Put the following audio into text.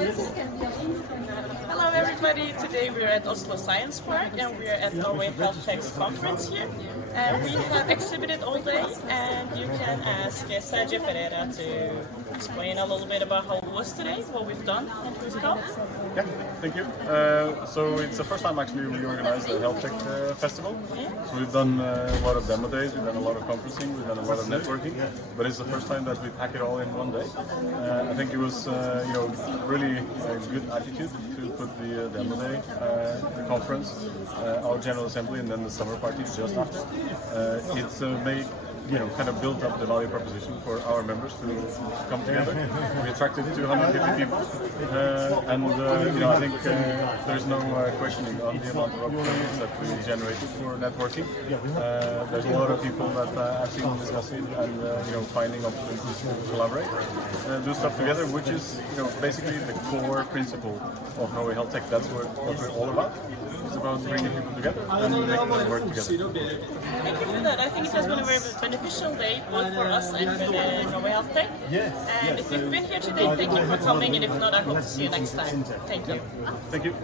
Hello everybody, today we're at Oslo Science Park and we're at Norway Health Tech's conference here. And we have exhibited all day and you can ask Sergio Ferreira to explain a little bit about how it was today, what we've done and who's come. Yeah, thank you. So it's the first time actually we organized a Health Tech festival. So we've done a lot of demo days, we've done a lot of conferencing, we've done a lot of networking, but it's the first time that we pack it all in one day. I think it was really a good attitude to put the demo day, the conference, our general assembly, and then the summer party just after. It's made kind of built up the value proposition for our members to come together. We attracted 250 people, and I think there's no questioning on the amount of opportunities that we generated for networking. There's a lot of people that I've seen discussing and finding opportunities to collaborate, do stuff together, which is basically the core principle of Norway Health Tech. That's what we're all about. It's about bringing people together and making them work together. Thank you for that. I think it has been a very beneficial day, both for us and for the Norway Health Tech. And if you've been here today, thank you for coming, and if not, I hope to see you next time. Thank you. Thank you.